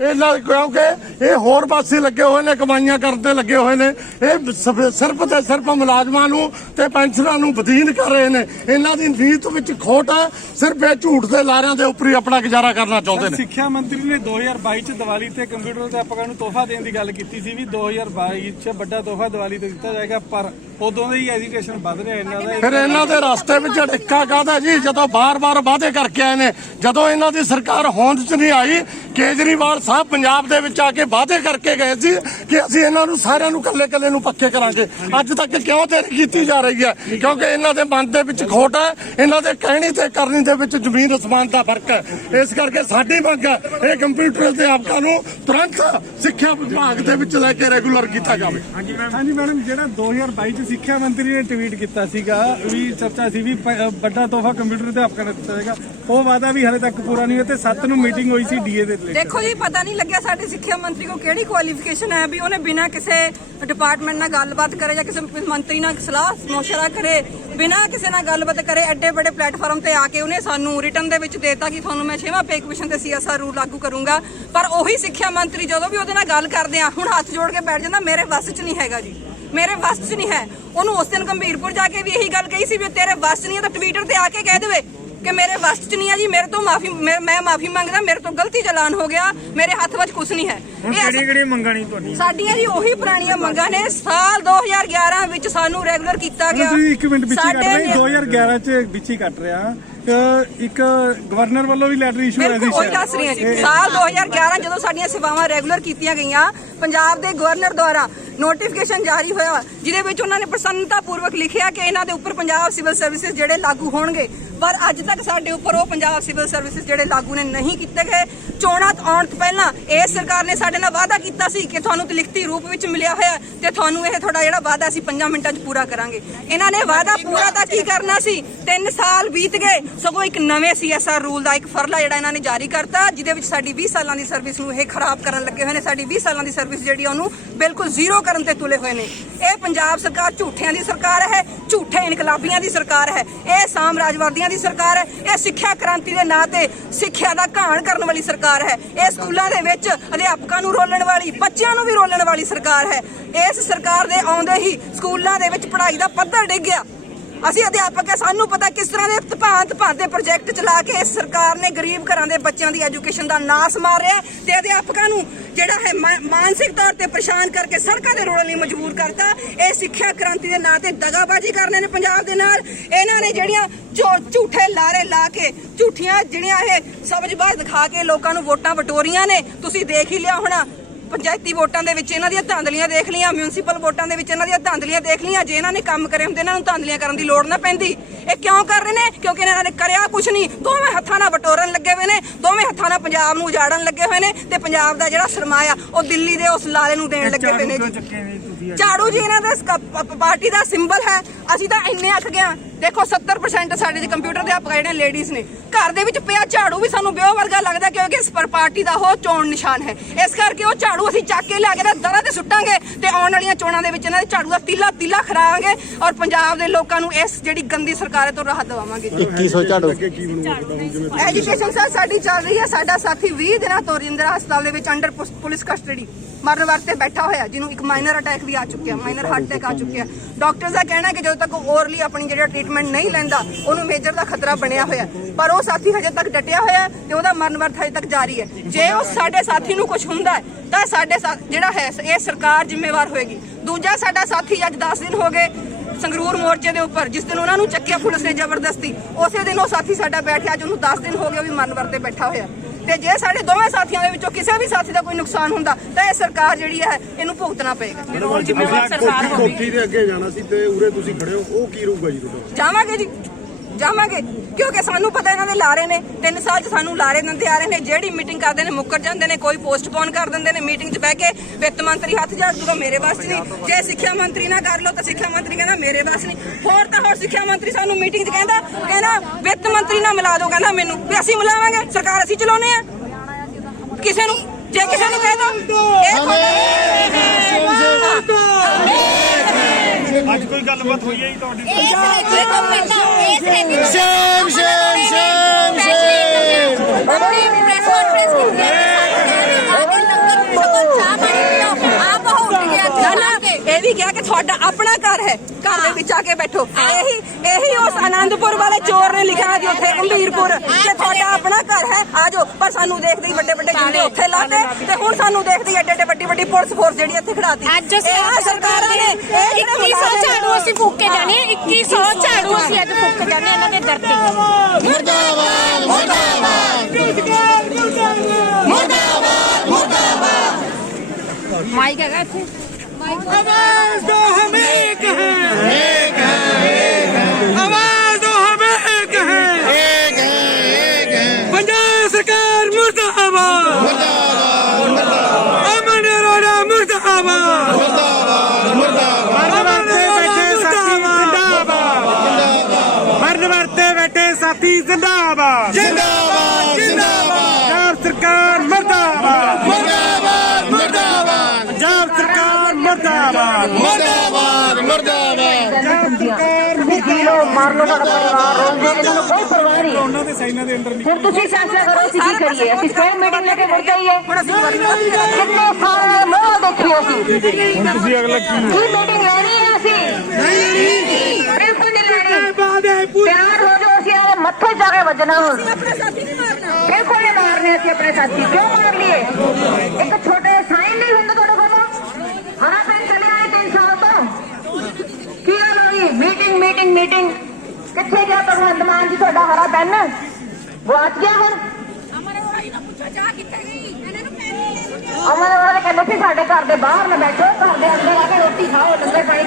ਇਹਨਾਂ ਕਿਉਂਕਿ ਇਹ ਹੋਰ ਪਾਸੇ ਲੱਗੇ ਹੋਏ ਨੇ ਕਮਾਈਆਂ ਕਰਨ ਤੇ ਲੱਗੇ ਹੋਏ ਨੇ। ਇਹ ਸਿਰਫ- ਤੇ ਸਿਰਫ ਮੁਲਾਜ਼ਮਾਂ ਨੂੰ ਤੇ ਪੈਨਸ਼ਨਰਾਂ ਨੂੰ ਬਦੀਨ ਕਰ ਰਹੇ ਨੇ। ਇਹਨਾਂ ਦੀ ਨੀਤ ਵਿੱਚ ਖੋਟ ਹੈ। ਸਿਰਫ ਇਹ ਝੂਠ ਦੇ ਲਾਰਿਆਂ ਦੇ ਉੱਪਰ ਹੀ ਆਪਣਾ ਗੁਜ਼ਾਰਾ ਕਰਨਾ ਚਾਹੁੰਦੇ ਨੇ। ਸਿੱਖਿਆ ਮੰਤਰੀ ਨੇ 2022 ਚ ਦੀਵਾਲੀ ਤੇ ਕੰਪਿਊਟਰ ਅਧਿਆਪਕਾਂ ਨੂੰ ਤੋਹਫਾ ਦੇਣ ਦੀ ਗੱਲ ਕੀਤੀ ਸੀ ਵੀ 2022 ਚ ਵੱਡਾ ਤੋਹਫਾ ਦੀਵਾਲੀ ਤੇ ਦਿੱਤਾ ਜਾਏਗਾ ਪਰ ਉਦੋਂ ਦਾ ਹੀ ਐਜੂਕੇਸ਼ਨ ਵੱਧ ਰਿਹਾ ਇਹਨਾਂ ਦਾ ਫਿਰ ਇਹਨਾਂ ਦੇ ਰਸਤੇ ਵਿੱਚ ਡਿੱਕਾ ਕਾਹਦਾ ਜੀ? ਜਦੋਂ ਬਾਰ-ਬਾਰ ਵਾਅਦੇ ਕਰਕੇ ਆਏ ਨੇ ਜਦੋਂ ਇਹਨਾਂ ਦੀ ਸਰਕਾਰ ਹੋਂਦ 'ਚ ਨਹੀਂ ਆਈ ਕੇਜਰੀਵਾਲ ਸਾਹਿਬ ਪੰਜਾਬ ਦੇ ਵਿੱਚ ਆ ਕੇ ਵਾਅਦੇ ਕਰਕੇ ਗਏ ਸੀ ਕਿ ਅਸੀਂ ਇਹਨਾਂ ਨੂੰ ਸਾਰਿਆਂ ਨੂੰ ਕੱਲੇ-ਕੱਲੇ ਨੂੰ ਪੱਕੇ ਕਰਾਂਗੇ। ਅੱਜ ਤੱਕ ਕਿਉਂ ਦੇਰੀ ਕੀਤੀ ਜਾ ਰਹੀ ਹੈ? ਕਿਉਂਕਿ ਇਹਨਾਂ ਦੇ ਮਨ ਦੇ ਵਿੱਚ ਖੋਟ ਹੈ ਇਹਨਾਂ ਦੇ ਕਹਿਣੀ ਤੇ ਕਰਨੀ ਦੇ ਵਿੱਚ ਜ਼ਮੀਨ ਅਸਮਾਨ ਦਾ ਫ਼ਰਕ ਹੈ। ਇਸ ਕਰਕੇ ਸਾਡੀ ਮੰਗ ਹੈ ਇਹ ਕੰਪਿਊਟਰ ਅਧਿਆਪਕਾਂ ਨੂੰ ਤੁਰੰਤ ਸਿੱਖਿਆ ਵਿਭਾਗ ਦੇ ਵਿੱਚ ਲੈ ਕੇ ਰੈਗੂਲਰ ਕੀਤਾ ਜਾਵੇ। ਹਾਂਜੀ ਮੈਡਮ ਜਿਹੜਾ 2022 ਚ ਸਿੱਖਿਆ ਮੰਤਰੀ ਨੇ ਟਵੀਟ ਕੀਤਾ ਸੀਗਾ ਵੀ ਚਰਚਾ ਸੀ ਵੀ ਵੱਡਾ ਤੋਹਫਾ ਕੰਪਿਊਟਰ ਅਧਿਆਪਕਾਂ ਨੂੰ ਦਿੱਤਾ ਜਾਏਗਾ ਉਹ ਵਾਅਦਾ ਵੀ ਹਲੇ ਤੱਕ ਪੂਰਾ ਨਹੀਂ ਹੋਇਆ ਤੇ 7 ਨੂੰ ਮੀਟਿੰਗ ਹੋਈ ਸੀ ਡੀਏ ਦੇ ਲਈ ਦੇਖੋ ਜੀ ਪਤਾ ਨਹੀਂ ਲੱਗਿਆ ਸਾਡੇ ਸਿੱਖਿਆ ਮੰਤਰੀ ਕੋ ਕਿਹੜੀ ਕੁਆਲੀਫਿਕੇਸ਼ਨ ਹੈ ਵੀ ਉਹਨੇ ਬਿਨਾਂ ਕਿਸੇ ਡਿਪਾਰਟਮੈਂਟ ਨਾਲ ਗੱਲਬਾਤ ਕਰੇ ਜਾਂ ਕਿਸੇ ਮੰਤਰੀ ਨਾਲ ਸਲਾਹ ਮਸ਼ਵਰਾ ਕਰੇ, ਬਿਨਾਂ ਕਿਸੇ ਨਾਲ ਗੱਲਬਾਤ ਕਰੇ, ਐਡੇ ਵੱਡੇ ਪਲੇਟਫਾਰਮ ਤੇ ਆ ਕੇ ਉਹਨੇ ਸਾਨੂੰ ਰਿਟਰਨ ਦੇ ਵਿੱਚ ਦੇਤਾ ਕਿ ਤੁਹਾਨੂੰ ਮੈਂ 6ਵਾਂ ਪੇ ਕਮਿਸ਼ਨ ਤੇ ਸੀਐਸਆਰ ਰੂਲ ਲਾਗੂ ਕਰੂੰਗਾ। ਪਰ ਉਹੀ ਸਿੱਖਿਆ ਮੰਤਰੀ ਜਦੋਂ ਵੀ ਉਹਦੇ ਨਾਲ ਗੱਲ ਕਰਦੇ ਆ, ਹੁਣ ਹੱਥ ਜੋੜ ਕੇ ਬੈਠ ਜਾਂਦਾ, ਮੇਰੇ ਵੱਸ 'ਚ ਨਹੀਂ ਹੈਗਾ ਜੀ। ਮੇਰੇ ਵੱਸ 'ਚ ਨਹੀਂ ਹੈ। ਉਹਨੂੰ ਉਸ ਦਿਨ ਗੰਭੀਰਪੁਰ ਜਾ ਕੇ ਵੀ ਇਹੀ ਗੱਲ ਕਹੀ ਸੀ ਵੀ ਤੇਰੇ ਵੱਸ 'ਚ ਨਹੀਂ ਹੈ ਤਾਂ ਟਵਿੱਟਰ ਤੇ ਆ ਕੇ ਕਹਿ ਦੇਵੇ। ਕਿ ਮੇਰੇ ਵੱਸ 'ਚ ਨਹੀਂ ਹੈ ਜੀ ਮੇਰੇ ਤੋਂ ਮਾਫੀ ਮੈਂ ਮਾਫੀ ਮੰਗਦਾ ਮੇਰੇ ਤੋਂ ਗਲਤੀ ਚਲਾਨ ਹੋ ਗਿਆ ਮੇਰੇ ਹੱਥ ਵਿੱਚ ਕੁਝ ਨਹੀਂ ਹੈ। ਹੁਣ ਕਿਹੜੀ ਕਿਹੜੀ ਮੰਗਾਂ ਨਹੀਂ ਤੁਹਾਡੀ ਸਾਡੀਆਂ ਜੀ ਉਹੀ ਪੁਰਾਣੀਆਂ ਮੰਗਾਂ ਨੇ ਸਾਲ 2011 ਵਿੱਚ ਸਾਨੂੰ ਰੈਗੂਲਰ ਕੀਤਾ ਗਿਆ। ਤੁਸੀਂ ਇੱਕ ਮਿੰਟ ਵਿੱਚ ਕੱਟ ਰਹੇ ਨੇ- 2011 ਚ ਵਿੱਚ ਹੀ ਕੱਟ ਰਿਹਾ ਇੱਕ ਗਵਰਨਰ ਵੱਲੋਂ ਵੀ ਲੈਟਰ ਇਸ਼ੂ ਹੋਇਆ ਸੀ ਬਿਲਕੁਲ ਉਹੀ ਦੱਸ ਰਹੀ ਹਾਂ ਜੀ। ਸਾਲ 2011 ਜਦੋਂ ਸਾਡੀਆਂ ਸੇਵਾਵਾਂ ਰੈਗੂਲਰ ਕੀਤੀਆਂ ਗਈਆਂ ਪੰਜਾਬ ਦੇ ਗਵਰਨਰ ਦੁਆਰਾ ਨੋਟੀਫਿਕੇਸ਼ਨ ਜਾਰੀ ਹੋਇਆ ਜਿਹਦੇ ਵਿੱਚ ਉਹਨਾਂ ਨੇ ਪ੍ਰਸੰਨਤਾ ਪੂਰਵਕ ਲਿਖਿਆ ਕਿ ਇਹਨਾਂ ਦੇ ਉੱਪਰ ਪੰਜਾਬ ਸਿਵਲ ਸਰਵਿਸਿਜ਼ ਜਿਹੜੇ ਲਾਗੂ ਹੋਣਗੇ ਪਰ ਅੱਜ ਤੱਕ ਸਾਡੇ ਉੱਪਰ ਉਹ ਪੰਜਾਬ ਸਿਵਲ ਸਰਵਿਸਿਜ਼ ਜਿਹੜੇ ਲਾਗੂ ਨੇ ਨਹੀਂ ਕੀਤੇ ਗਏ। ਚੋਣਾਂ ਆਉਣ ਤੋਂ ਪਹਿਲਾਂ ਇਸ ਸਰਕਾਰ ਨੇ ਸਾਡੇ ਨਾਲ ਵਾਅਦਾ ਕੀਤਾ ਸੀ ਕਿ ਤੁਹਾਨੂੰ ਲਿਖਤੀ ਰੂਪ ਵਿੱਚ ਮਿਲਿਆ ਹੋਇਆ ਤੇ ਤੁਹਾਨੂੰ ਇਹ ਤੁਹਾਡਾ ਜਿਹੜਾ ਵਾਅਦਾ ਸੀ 5 ਮਿੰਟਾਂ 'ਚ ਪੂਰਾ ਕਰਾਂਗੇ। ਇਹਨਾਂ ਨੇ ਵਾਅਦਾ ਪੂਰਾ ਤਾਂ ਕੀ ਕਰਨਾ ਸੀ? 3 ਸਾਲ ਬੀਤ ਗਏ, ਸਗੋਂ ਇੱਕ ਨਵੇਂ ਸੀਐਸਆਰ ਰੂਲ ਦਾ ਇੱਕ ਫਰਲਾ ਜਿਹੜਾ ਇਹਨਾਂ ਨੇ ਜਾਰੀ ਕਰਤਾ, ਜਿਹਦੇ ਵਿੱਚ ਸਾਡੀ 20 ਸਾਲਾਂ ਦੀ ਸਰਵਿਸ ਨੂੰ ਇਹ ਖਰਾਬ ਕਰਨ ਲੱਗੇ ਹੋਏ ਨੇ। ਸਾਡੀ 20 ਸਾਲਾਂ ਦੀ ਸਰਵਿਸ ਜਿਹੜੀ ਉਹਨੂੰ ਬਿਲਕੁਲ ਜ਼ੀਰੋ ਕਰਨ ਤੇ ਤੁਲੇ ਹੋਏ ਨੇ। ਇਹ ਪੰਜਾਬ ਸਰਕਾਰ ਝੂਠਿਆਂ ਦੀ ਸਰਕਾਰ ਹੈ, ਝੂਠੇ ਇਨਕਲਾਬੀਆਂ ਦੀ ਸਰਕਾਰ ਹੈ। ਇਹ ਸਾਮਰਾਜਵਾਦੀਆਂ ਦੀ ਸਰਕਾਰ ਹੈ। ਇਹ ਸਿੱਖਿਆ ਕ੍ਰਾਂਤੀ ਦੇ ਨਾਂ ਤੇ ਸਿੱਖਿਆ ਦਾ ਘਾਣ ਕਰਨ ਵਾਲੀ ਸਰਕਾਰ ਹੈ। ਇਹ ਸਕੂਲਾਂ ਦੇ ਵਿੱਚ ਅਧਿਆਪਕਾਂ ਨੂੰ ਰੋਲਣ ਵਾਲੀ, ਬੱਚਿਆਂ ਨੂੰ ਵੀ ਰੋਲਣ ਵਾਲੀ ਸਰਕਾਰ ਹੈ। ਇਸ ਸਰਕਾਰ ਦੇ ਆਉਂਦੇ ਹੀ ਸਕੂਲਾਂ ਦੇ ਵਿੱਚ ਪੜ੍ਹਾਈ ਦਾ ਪੱਧਰ ਡਿੱਗ ਗਿਆ। ਅਸੀਂ ਅਧਿਆਪਕ ਹੈ, ਸਾਨੂੰ ਪਤਾ ਕਿਸ ਤਰ੍ਹਾਂ ਦੇ ਭਾਂਤ ਭਾਂਤ ਦੇ ਪ੍ਰੋਜੈਕਟ ਚਲਾ ਕੇ ਇਸ ਸਰਕਾਰ ਨੇ ਗਰੀਬ ਘਰਾਂ ਦੇ ਬੱਚਿਆਂ ਦੀ ਐਜੂਕੇਸ਼ਨ ਦਾ ਨਾਸ ਮਾਰ ਰਿਹਾ ਤੇ ਅਧਿਆਪਕਾਂ ਨੂੰ ਜਿਹੜਾ ਹੈ ਮਾਨਸਿਕ ਤੌਰ ਤੇ ਪਰੇਸ਼ਾਨ ਕਰਕੇ ਸੜਕਾਂ ਤੇ ਰੋਲਣ ਲਈ ਮਜਬੂਰ ਕਰਤਾ। ਇਹ ਸਿੱਖਿਆ ਕ੍ਰਾਂਤੀ ਦੇ ਨਾਂ ਤੇ ਦਗਾਬਾਜ਼ੀ ਕਰਨੇ ਨੇ ਪੰਜਾਬ ਦੇ ਨਾਲ। ਇਹਨਾਂ ਨੇ ਜਿਹੜੀਆਂ ਝੋ- ਝੂਠੇ ਲਾਰੇ ਲਾ ਕੇ ਝੂਠੀਆਂ ਜਿਹੜੀਆਂ ਇਹ ਸਬਜ਼ਬਾਜ਼ ਦਿਖਾ ਕੇ ਲੋਕਾਂ ਨੂੰ ਵੋਟਾਂ ਵਟੋਰੀਆਂ ਨੇ, ਤੁਸੀਂ ਦੇਖ ਹੀ ਲਿਆ ਹੋਣਾ। ਪੰਚਾਇਤੀ ਵੋਟਾਂ ਦੇ ਵਿੱਚ ਇਹਨਾਂ ਦੀਆਂ ਧਾਂਦਲੀਆਂ ਦੇਖ ਲਈਆਂ ਮਿਊਨਿਸਪਲ ਵੋਟਾਂ ਦੇ ਵਿੱਚ ਇਹਨਾਂ ਦੀਆਂ ਧਾਂਦਲੀਆਂ ਦੇਖ ਲਈਆਂ। ਜੇ ਇਹਨਾਂ ਨੇ ਕੰਮ ਕਰੇ ਹੁੰਦੇ ਇਹਨਾਂ ਨੂੰ ਧਾਂਦਲੀਆਂ ਕਰਨ ਦੀ ਲੋੜ ਨਾ ਪੈਂਦੀ। ਇਹ ਕਿਉਂ ਕਰ ਰਹੇ ਨੇ? ਕਿਉਂਕਿ ਇਹਨਾਂ ਨੇ ਕਰਿਆ ਕੁਝ ਨਹੀਂ। ਦੋਵੇਂ ਹੱਥਾਂ ਨਾਲ ਵਟੋਰਨ ਲੱਗੇ ਹੋਏ ਨੇ ਦੋਵੇਂ ਹੱਥਾਂ ਨਾਲ ਪੰਜਾਬ ਨੂੰ ਉਜਾੜਨ ਲੱਗੇ ਹੋਏ ਨੇ ਤੇ ਪੰਜਾਬ ਦਾ ਜਿਹੜਾ ਸਰਮਾਇਆ ਉਹ ਦਿੱਲੀ ਦੇ ਉਸ ਲਾਲੇ ਨੂੰ ਦੇਣ ਲੱਗੇ ਹੋਏ ਨੇ ਜੀ। ਝਾੜੂ ਜੀ ਇਹਨਾਂ ਦਾ ਪਾਰਟੀ ਦਾ ਸਿੰਬਲ ਹੈ। ਅਸੀਂ ਤਾਂ ਇੰਨੇ ਅੱਕ ਗਏ। ਦੇਖੋ 70% ਸਾਡੇ ਦੇ ਕੰਪਿਊਟਰ ਦੇ ਅਧਿਆਪਕ ਜਿਹੜੇ ਲੇਡੀਜ਼ ਨੇ ਘਰ ਦੇ ਵਿੱਚ ਪਿਆ ਝਾੜੂ ਵੀ ਸਾਨੂੰ ਬਿਓ ਵਰਗਾ ਲੱਗਦਾ ਕਿਉਂਕਿ ਇਸ ਪਰ ਪਾਰਟੀ ਦਾ ਉਹ ਚੋਣ ਨਿਸ਼ਾਨ ਹੈ। ਇਸ ਕਰਕੇ ਉਹ ਝਾੜੂ ਅਸੀਂ ਚੱਕ ਕੇ ਲਿਆ ਕੇ ਤਾਂ ਦਰਾਂ ਤੇ ਸੁੱਟਾਂਗੇ ਤੇ ਆਉਣ ਵਾਲੀਆਂ ਚੋਣਾਂ ਦੇ ਵਿੱਚ ਇਹਨਾਂ ਦੇ ਝਾੜੂ ਦਾ ਤਿੱਲਾ ਤਿੱਲਾ ਖਰਾਵਾਂਗੇ ਔਰ ਪੰਜਾਬ ਦੇ ਲੋਕਾਂ ਨੂੰ ਇਸ ਜਿਹੜੀ ਗੰਦੀ ਸਰਕਾਰ ਤੋਂ ਰਾਹਤ ਦਿਵਾਵਾਂਗੇ। 2100 ਝਾੜੂ। ਐਜੂਕੇਸ਼ਨ ਸਰ ਸਾਡੀ ਚੱਲ ਰਹੀ ਹੈ ਸਾਡਾ ਸਾਥੀ 20 ਦਿਨਾਂ ਤੋਂ ਰਜਿੰਦਰਾ ਹਸਪਤਾਲ ਦੇ ਵਿੱਚ ਅੰਡਰ ਪੁਲਿਸ ਕਸਟਡੀ ਮਰਨ ਵਾਸਤੇ ਬੈਠਾ ਹੋਇਆ ਜਿਹਨੂੰ ਇੱਕ ਮਾਈਨਰ ਅਟੈਕ ਵੀ ਆ ਚੁੱਕਿਆ ਮਾਈਨਰ ਹਾਰਟ ਅਟੈਕ ਆ ਚੁੱਕਿਆ। ਡਾਕਟਰਸ ਦਾ ਕਹਿਣਾ ਹੈ ਕਿ ਜਦੋਂ ਤੱਕ ਓਵਰਲੀ ਆਪਣੀ ਜਿਹੜਾ ਟ੍ਰੀਟਮੈਂਟ ਨਹੀਂ ਲੈਂਦਾ, ਉਹਨੂੰ ਮੇਜਰ ਦਾ ਖਤਰਾ ਬਣਿਆ ਹੋਇਆ ਪਰ ਉਹ ਸਾਥੀ ਹਜੇ ਤੱਕ ਡਟਿਆ ਹੋਇਆ ਤੇ ਉਹਦਾ ਮਰਨ ਵਰਤ ਹਜੇ ਤੱਕ ਜਾਰੀ ਹੈ। ਜੇ ਉਹ ਸਾਡੇ ਸਾਥੀ ਨੂੰ ਕੁਝ ਹੁੰਦਾ ਤਾਂ ਸਾਡੇ ਜਿਹੜਾ ਹੈ, ਇਹ ਸਰਕਾਰ ਜ਼ਿੰਮੇਵਾਰ ਹੋਏਗੀ। ਦੂਜਾ ਸਾਡਾ ਸਾਥੀ ਅੱਜ 10 ਦਿਨ ਹੋ ਗਏ ਸੰਗਰੂਰ ਮੋਰਚੇ ਦੇ ਉੱਪਰ, ਜਿਸ ਦਿਨ ਉਹਨਾਂ ਨੂੰ ਚੱਕਿਆ ਪੁਲਿਸ ਨੇ ਜ਼ਬਰਦਸਤੀ, ਉਸੇ ਦਿਨ ਉਹ ਸਾਥੀ ਸਾਡਾ ਬੈਠਿਆ, ਅੱਜ ਉਹਨੂੰ 10 ਦਿਨ ਹੋ ਗਏ ਉਹ ਵੀ ਮਨ ਵਰਤੇ ਬੈਠਾ ਹੋਇਆ ਤੇ ਜੇ ਸਾਡੇ ਦੋਵੇਂ ਸਾਥੀਆਂ ਦੇ ਵਿੱਚੋਂ ਕਿਸੇ ਵੀ ਸਾਥੀ ਦਾ ਕੋਈ ਨੁਕਸਾਨ ਹੁੰਦਾ ਤਾਂ ਇਹ ਸਰਕਾਰ ਜਿਹੜੀ ਹੈ ਇਹਨੂੰ ਭੁਗਤਣਾ ਪਏਗਾ। ਕੋਠੀ ਦੇ ਅੱਗੇ ਜਾਣਾ ਸੀ ਤੇ ਉਰੇ ਤੁਸੀਂ ਖੜੇ ਹੋ ਉਹ ਕੀ ਰਹੂਗਾ ਜੀ ਤੁਹਾਡਾ? ਜਾਵਾਂਗੇ ਜੀ। ਜਾਵਾਂਗੇ। ਕਿਉਂਕਿ ਸਾਨੂੰ ਪਤਾ ਇਹਨਾਂ ਦੇ ਲਾਰੇ ਨੇ। ਤਿੰਨ ਸਾਲ ਚ ਸਾਨੂੰ ਲਾਰੇ ਦਿੰਦੇ ਆ ਰਹੇ ਨੇ। ਜਿਹੜੀ ਮੀਟਿੰਗ ਕਰਦੇ ਨੇ, ਮੁੱਕਰ ਜਾਂਦੇ ਨੇ। ਕੋਈ ਪੋਸਟਪੋਨ ਕਰ ਦਿੰਦੇ ਨੇ ਮੀਟਿੰਗ 'ਚ ਬਹਿ ਕੇ। ਵਿੱਤ ਮੰਤਰੀ ਹੱਥ ਜੜ ਦੂਗਾ, ਮੇਰੇ ਵਾਸ ਨਹੀਂ। ਜੇ ਸਿੱਖਿਆ ਮੰਤਰੀ ਨਾਲ ਕਰ ਲਓ, ਤਾਂ ਸਿੱਖਿਆ ਮੰਤਰੀ ਕਹਿੰਦਾ, ਮੇਰੇ ਵਾਸਤੇ ਨਹੀਂ। ਹੋਰ ਤਾਂ ਹੋਰ ਸਿੱਖਿਆ ਮੰਤਰੀ ਸਾਨੂੰ ਮੀਟਿੰਗ 'ਚ ਕਹਿੰਦਾ ਕਹਿੰਦਾ, ਵਿੱਤ ਮੰਤਰੀ ਨਾਲ ਮਿਲਾ ਦਿਓ, ਕਹਿੰਦਾ ਮੈਨੂੰ। ਵੀ ਅਸੀਂ ਮਿਲਾਵਾਂਗੇ, ਸਰਕਾਰ ਅਸੀਂ ਚਲਾਉਨੇ ਆ। ਕਿਸੇ ਨੂੰ ਜੇ ਕਿਸੇ ਨੂੰ ਕਹਿ ਦੋ, ਇਹ ਅੱਜ ਕੋਈ ਗੱਲਬਾਤ ਹੋਈ ਹੈ ਜੀ ਤੁਹਾਡੀ? ਇਸ ਰੈਲੀ ਤੋਂ ਪਹਿਲਾਂ ਇਸ ਰੈਲੀ ਤੋਂ ਸ਼ੇਮ ਸ਼ੇਮ ਸ਼ੇਮ ਸ਼ੇਮ ਉਹਨੇ ਪ੍ਰੈਸ ਕਾਨਫਰੰਸ ਕੀਤੀ ਹੈ ਇਹੀ ਕਿਹਾ ਕਿ ਤੁਹਾਡਾ ਆਪਣਾ ਘਰ ਹੈ। ਘਰ ਦੇ ਵਿੱਚ ਆ ਕੇ ਬੈਠੋ। ਇਹੀ ਇਹੀ ਉਸ ਆਨੰਦਪੁਰ ਵਾਲੇ ਚੋਰ ਨੇ ਲਿਖਿਆ ਜੀ ਉੱਥੇ ਗੰਭੀਰਪੁਰ ਕਿ ਤੁਹਾਡਾ ਆਪਣਾ ਘਰ ਹੈ ਆ ਪਰ ਸਾਨੂੰ ਦੇਖਦੇ ਵੱਡੇ ਵੱਡੇ ਜਿੰਦੇ ਉੱਥੇ ਲਾਤੇ ਤੇ ਹੁਣ ਸਾਨੂੰ ਦੇਖਦੇ ਐਡੇ ਐਡੇ ਵੱਡੀ ਵੱਡੀ ਪੁਲਿਸ ਫੋਰਸ ਜਿਹੜੀ ਇੱਥੇ ਖੜਾਤੀ ਅੱਜ ਸਰਕਾਰਾਂ ਨੇ 2100 ਝਾੜੂ ਅਸੀਂ ਫੂਕ ਜਾਣੇ 2100 ਝਾੜੂ ਅਸੀਂ ਅੱਜ ਫੂਕ ਜਾਣੇ ਇਹਨਾਂ ਦੇ ਦਰ ਮੁਰਦਾਬਾਦ ਮੁਰਦਾਬਾਦ ਮੁਰਦਾਬਾਦ। ਮਾਈਕ ਹੈਗਾ ਇੱਥੇ? ਮਾਈਕ ਮੁਰਦਾਬਾਦ। ਮੁਰਦਾਬਾਦ ਮੁਰਦਾਬਾਦ। ਮਰਨ ਵਰਤੇ ਬੈਠੇ ਸਾਥੀ ਜ਼ਿੰਦਾਬਾਦ। ਮਰਨ ਵਰਤੇ ਬੈਠੇ ਸਾਥੀ ਜ਼ਿੰਦਾਬਾਦ। ਜ਼ਿੰਦਾਬਾਦ ਜ਼ਿੰਦਾਬਾਦ। ਪੰਜਾਬ ਸਰਕਾਰ ਮੁਰਦਾਬਾਦ। ਮੁਰਦਾਬਾਦ ਮੁਰਦਾਬਾਦ। ਪੰਜਾਬ ਸਰਕਾਰ ਮੁਰਦਾਬਾਦ। ਮੁਰਦਾਬਾਦ ਮੁਰਦਾਬਾਦ। ਪੰਜਾਬ ਸਰਕਾਰ ਮੁਰਦਾਬਾਦ। ਮਰਨ ਦਾ ਪਰਿਵਾਰ ਰੋਂਦੇ ਨੇ ਬਹੁਤ ਉਹਨਾਂ ਦੇ ਸਾਈਨਾਂ ਦੇ ਅੰਦਰ ਹੁਣ ਤੁਸੀਂ ਫੈਸਲਾ ਕਰੋ ਅਸੀਂ ਕੀ ਕਰੀਏ? ਅਸੀਂ ਕੋਈ ਮੀਟਿੰਗ ਲੈ ਕੇ ਮੁੜ ਜਾਈਏ ਹੁਣ ਕਿੰਨੇ ਸਾਲ ਮੋਹ ਦੇਖੀ ਅਸੀਂ? ਤੁਸੀਂ ਅਗਲਾ ਕੀ ਕੀ ਮੀਟਿੰਗ ਲੈਣੀ ਹੈ ਅਸੀਂ? ਨਹੀਂ ਬਿਲਕੁਲ ਨਹੀਂ ਲੈਣੀ। ਬਾਦੇ ਤਿਆਰ ਹੋ ਜਾਓ ਅਸੀਂ ਆਲੇ ਮੱਥੇ ਜਾ ਕੇ ਵੱਜਣਾ ਹੁਣ। ਆਪਣੇ ਸਾਥੀ ਨਹੀਂ ਮਾਰਨਾ। ਬਿਲਕੁਲ ਨਹੀਂ ਮਾਰਨੇ ਅਸੀਂ ਆਪਣੇ ਸਾਥੀ ਕਿਉਂ ਮਾਰ ਲਈਏ? ਇੱਕ ਛੋਟੇ ਸਾਈਨ ਨਹੀਂ ਹੁੰਦੇ ਤੁਹਾਡੇ ਕੋਲ? ਹਰਾ ਪੈਨ ਚਲੇ ਆਏ ਤਿੰਨ ਸਾਲ ਤੋਂ। ਕੀ ਗੱਲ ਹੋਈ ਮੀਟਿੰਗ ਮੀਟਿੰਗ ਮੀਟਿੰਗ ਕਿੱਥੇ ਗਿਆ ਭਗਵੰਤ ਮਾਨ ਜੀ ਤੁਹਾਡਾ ਹਰਾ ਪੈਨ? ਗਵਾਚ ਗਿਆ ਹੁਣ? ਅਮਰ ਵਾਲੇ ਕਹਿੰਦੇ ਸੀ ਸਾਡੇ ਘਰ ਦੇ ਬਾਹਰ ਨਾ ਬੈਠੋ ਘਰ ਦੇ ਅੰਦਰ ਆ ਕੇ ਰੋਟੀ ਖਾਓ ਲੰਗਰ ਪਾਣੀ